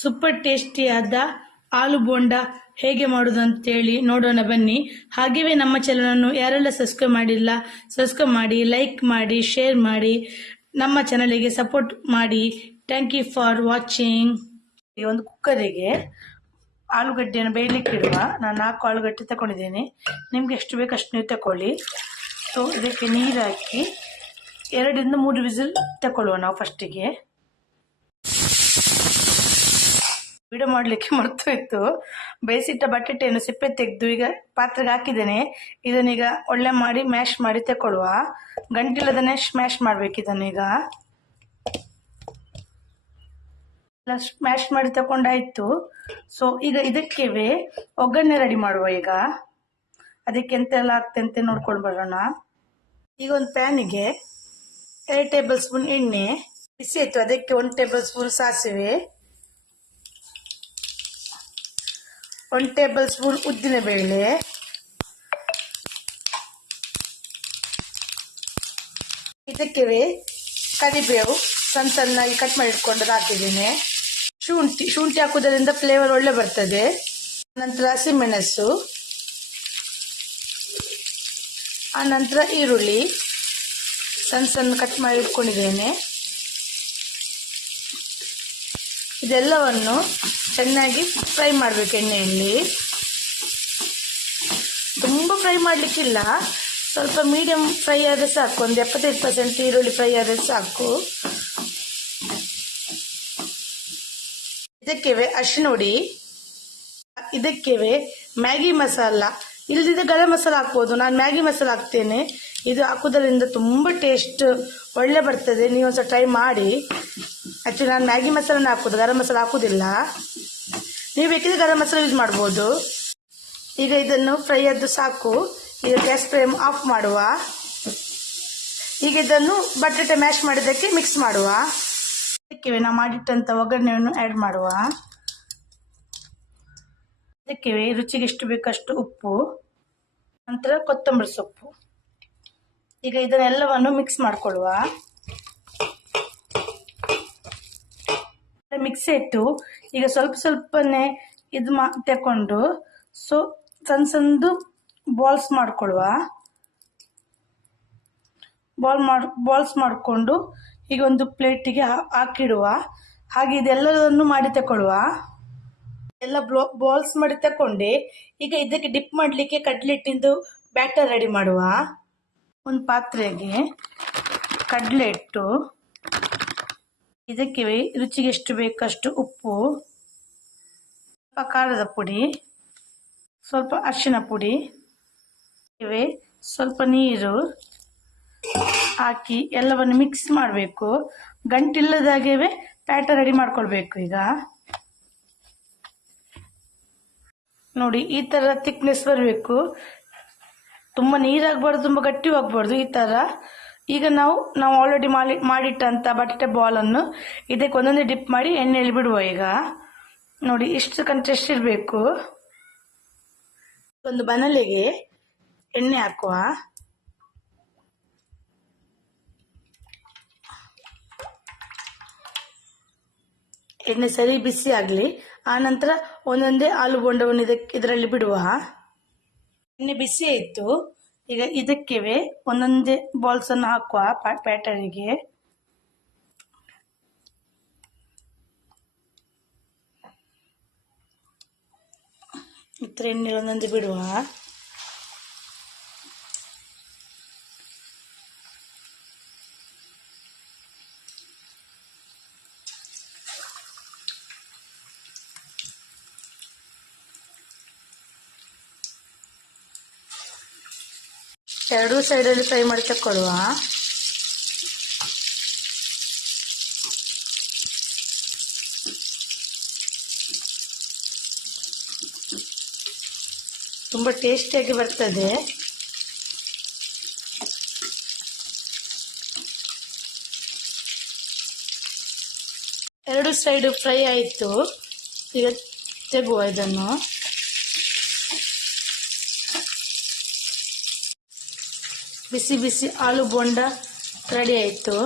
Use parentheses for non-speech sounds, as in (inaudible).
Super ಟೇಸ್ಟಿಯಾದ ಆಲೂ ಬೋಂಡ ಹೇಗೆ ಮಾಡೋದು ಅಂತೇಳಿ ನೋಡೋಣ ಬನ್ನಿ. ಹಾಗೆಯೇ ನಮ್ಮ ಚಾನಲನ್ನು ಯಾರೆಲ್ಲ ಸಬ್ಸ್ಕ್ರೈಬ್ ಮಾಡಿಲ್ಲ ಸಬ್ಸ್ಕ್ರೈಬ್ ಮಾಡಿ ಲೈಕ್ ಮಾಡಿ ಶೇರ್ ಮಾಡಿ, ನಮ್ಮ ಚಾನಲಿಗೆ ಸಪೋರ್ಟ್ ಮಾಡಿ. ಥ್ಯಾಂಕ್ ಯು ಫಾರ್ ವಾಚಿಂಗ್ ಈ ಒಂದು ಕುಕ್ಕರಿಗೆ ಆಲೂಗಡ್ಡೆಯನ್ನು ಬೇಯಲಿಕ್ಕೆ ಇಡುವ ನಾನು ನಾಲ್ಕು ಆಲೂಗಡ್ಡೆ ತಗೊಂಡಿದ್ದೇನೆ. ನಿಮ್ಗೆ ಎಷ್ಟು ಬೇಕು ಅಷ್ಟು ನೀವು ತಗೊಳ್ಳಿ ಸೊ ಇದಕ್ಕೆ ನೀರು ಹಾಕಿ ಎರಡರಿಂದ ಮೂರು ವಿಸಿಲ್ ತಗೊಳ್ಳುವ ನಾವು ಫಸ್ಟಿಗೆ ವಿಡಿಯೋ ಮಾಡಲಿಕ್ಕೆ ಇತ್ತು (laughs) ಬೇಯಿಸಿಟ್ಟ ಬಟಾಟೆಯನ್ನು ಸಿಪ್ಪೆ ತೆಗೆದು ಈಗ ಪಾತ್ರೆಗೆ ಹಾಕಿದ್ದೇನೆ. ಇದನ್ನೀಗ ಒಳ್ಳೆ ಮಾಡಿ ಮ್ಯಾಶ್ ಮಾಡಿ ತಗೊಳ್ಳುವ ಗಂಟಿಲ್ಲದನ್ನೇ ಸ್ಮ್ಯಾಶ್ ಮಾಡಬೇಕು ಇದನ್ನೀಗ. ಎಲ್ಲ ಸ್ಮ್ಯಾಶ್ ಮಾಡಿ ತಗೊಂಡಾಯಿತು ಸೊ ಈಗ ಇದಕ್ಕೆ ಒಗ್ಗರಣೆ ರೆಡಿ ಮಾಡುವ ಈಗ. ಅದಕ್ಕೆ ಎಂತೆಲ್ಲ ಆಗ್ತಂತೆ ನೋಡ್ಕೊಂಡು ಬರೋಣ. ಈಗ ಒಂದು ಪ್ಯಾನಿಗೆ ಎರಡು ಟೇಬಲ್ ಸ್ಪೂನ್ ಎಣ್ಣೆ ಬಿಸಿ ಆಯ್ತು. ಅದಕ್ಕೆ ಒಂದು ಟೇಬಲ್ ಸ್ಪೂನ್ ಸಾಸಿವೆ. ಒಂದು ಟೇಬಲ್ ಸ್ಪೂನ್ ಉದ್ದಿನ ಬೇಳೆ. ಇದಕ್ಕೆ ಕರಿಬೇವು ಸಣ್ಣ ಸಣ್ಣಾಗಿ ಕಟ್ ಮಾಡಿ ಇಟ್ಕೊಂಡು ಹಾಕಿದ್ದೇನೆ ಶುಂಠಿ ಶುಂಠಿ ಹಾಕುವುದರಿಂದ ಫ್ಲೇವರ್ ಒಳ್ಳೆ ಬರ್ತದೆ. ನಂತರ ಹಸಿಮೆಣಸು. ಆ ನಂತರ ಈರುಳ್ಳಿ. ಸಣ್ಣ ಸಣ್ಣ ಕಟ್ ಮಾಡಿ ಇಟ್ಕೊಂಡಿದ್ದೇನೆ. ಇದೆಲ್ಲವನ್ನು ಚೆನ್ನಾಗಿ ಫ್ರೈ ಮಾಡಬೇಕು ಎಣ್ಣೆಯಲ್ಲಿ. ತುಂಬ ಫ್ರೈ ಮಾಡಲಿಕ್ಕಿಲ್ಲ. ಸ್ವಲ್ಪ ಮೀಡಿಯಮ್ ಫ್ರೈ ಆದರೆ ಸಾಕು. ಒಂದು ಎಪ್ಪತ್ತೈದು ಪರ್ಸೆಂಟ್ ಈರುಳ್ಳಿ ಫ್ರೈ ಆದರೆ ಸಾಕು. ಇದಕ್ಕೆ ಅರಿಶಿನ ಹುಡಿ ಇದಕ್ಕೆ ಮ್ಯಾಗಿ ಮಸಾಲ. ಇಲ್ಲದಿದ್ದರೆ ಗರಂ ಮಸಾಲ ಹಾಕ್ಬೋದು. ನಾನು ಮ್ಯಾಗಿ ಮಸಾಲ ಹಾಕ್ತೇನೆ. ಇದು ಹಾಕೋದರಿಂದ ತುಂಬ ಟೇಸ್ಟ್ ಒಳ್ಳೆ ಬರ್ತದೆ. ನೀವು ಸಹ ಟ್ರೈ ಮಾಡಿ. ಆ್ಯಕ್ಚುಲಿ ನಾನು ಮ್ಯಾಗಿ ಮಸಾಲನ ಹಾಕೋದು, ಗರಂ ಮಸಾಲ ಹಾಕೋದಿಲ್ಲ. ನೀವು ಬೇಕಿದ್ರೆ ಗರಂ ಮಸಾಲ ಯೂಸ್ ಮಾಡ್ಬೋದು. ಈಗ ಇದನ್ನು ಫ್ರೈ ಅದು ಸಾಕು. ಈಗ ಗ್ಯಾಸ್ ಫ್ಲೇಮ್ ಆಫ್ ಮಾಡುವ. ಈಗ ಇದನ್ನು ಬಟಾಟೆ ಮ್ಯಾಶ್ ಮಾಡಿದ್ದಕ್ಕೆ ಮಿಕ್ಸ್ ಮಾಡುವ. ಇದಕ್ಕೆ ನಾವು ಮಾಡಿಟ್ಟಂಥ ಒಗ್ಗರಣೆಯನ್ನು ಆ್ಯಡ್ ಮಾಡುವ. ಇದಕ್ಕೆ ರುಚಿಗೆ ಎಷ್ಟು ಬೇಕಷ್ಟು ಉಪ್ಪು, ನಂತರ ಕೊತ್ತಂಬರಿ ಸೊಪ್ಪು. ಈಗ ಇದನ್ನೆಲ್ಲವನ್ನು ಮಿಕ್ಸ್ ಮಾಡಿಕೊಳ್ಳುವ. ಮಿಕ್ಸ್ ಇಟ್ಟು ಈಗ ಸ್ವಲ್ಪ ಸ್ವಲ್ಪನೇ ಇದು ಮಾ ತಗೊಂಡು ಸೊ ಸಣ್ಣ ಸಣ್ಣದು ಬಾಲ್ಸ್ ಮಾಡ್ಕೊಳ್ಳುವ ಬಾಲ್ ಮಾಡಿ ಬಾಲ್ಸ್ ಮಾಡಿಕೊಂಡು ಈಗ ಒಂದು ಪ್ಲೇಟಿಗೆ ಹಾಕಿಡುವ. ಹಾಗೆ ಇದೆಲ್ಲದನ್ನು ಮಾಡಿ ತಗೊಳ್ಳುವ ಎಲ್ಲ ಬ್ಲೋ ಬಾಲ್ಸ್ ಮಾಡಿ ತಗೊಂಡು ಈಗ ಇದಕ್ಕೆ ಡಿಪ್ ಮಾಡಲಿಕ್ಕೆ ಕಡ್ಲೆಟ್ಟಿಂದು ಬ್ಯಾಟರ್ ರೆಡಿ ಮಾಡುವ. ಒಂದು ಪಾತ್ರೆಗೆ ಕಡಲೆ ಇಟ್ಟು ಇದಕ್ಕೆ ರುಚಿಗೆ ಎಷ್ಟು ಬೇಕಷ್ಟು ಉಪ್ಪು, ಸ್ವಲ್ಪ ಖಾರದ ಪುಡಿ, ಸ್ವಲ್ಪ ಅರಿಶಿನ ಪುಡಿ, ಇವೆ. ಸ್ವಲ್ಪ ನೀರು ಹಾಕಿ ಎಲ್ಲವನ್ನು ಮಿಕ್ಸ್ ಮಾಡಬೇಕು. ಗಂಟಿಲ್ಲದಾಗೇವೆ ಪ್ಯಾಟರ್ ರೆಡಿ ಮಾಡ್ಕೊಳ್ಬೇಕು ಈಗ. ನೋಡಿ, ಈ ಥರ ತಿಕ್ನೆಸ್ ಬರಬೇಕು. ತುಂಬ ನೀರಾಗಬಾರ್ದು, ತುಂಬ ಗಟ್ಟಿ ಹೋಗ್ಬಾರ್ದು ಈ ಥರ ಈಗ ನಾವು ನಾವು ಆಲ್ರೆಡಿ ಮಾಡಿ ಮಾಡಿಟ್ಟಂಥ ಬಟಾಟೆ ಬಾಲನ್ನು ಇದಕ್ಕೆ ಒಂದೊಂದೇ ಡಿಪ್ ಮಾಡಿ ಎಣ್ಣೆ ಬಿಡುವ ಈಗ. ನೋಡಿ, ಇಷ್ಟು ಕಂಟ್ರೆಸ್ಟ್ ಇರಬೇಕು ಒಂದು ಬನಲೆಗೆ ಎಣ್ಣೆ ಹಾಕುವ. ಎಣ್ಣೆ ಸರಿ ಬಿಸಿ ಆಗಲಿ ಆನಂತರ ಒಂದೊಂದೇ ಆಲೂ ಬೋಂಡವನ್ನು ಇದಕ್ಕೆ, ಇದರಲ್ಲಿ ಬಿಡುವ. ಎಣ್ಣೆ ಬಿಸಿ ಆಯಿತು ಈಗ ಇದಕ್ಕೆ ಒಂದೊಂದೇ ಬಾಲ್ಸನ್ನು ಹಾಕುವ ಪ್ಯಾಟರ್ನಿಗೆ ಈ ಥರ ಎಣ್ಣೆ ಒಂದೊಂದೇ ಬಿಡುವ. ಎರಡೂ ಸೈಡಲ್ಲಿ ಫ್ರೈ ಮಾಡಿ ತಕ್ಕೊಳ್ಳುವ ತುಂಬ ಟೇಸ್ಟಿಯಾಗಿ ಬರ್ತದೆ. ಎರಡು ಸೈಡು ಫ್ರೈ ಆಯಿತು. ಈಗ ತೆಗುವ ಇದನ್ನು. ಬಿಸಿ ಬಿಸಿ ಆಲೂ ಬೋಂಡ ರೆಡಿ ಆಯಿತು.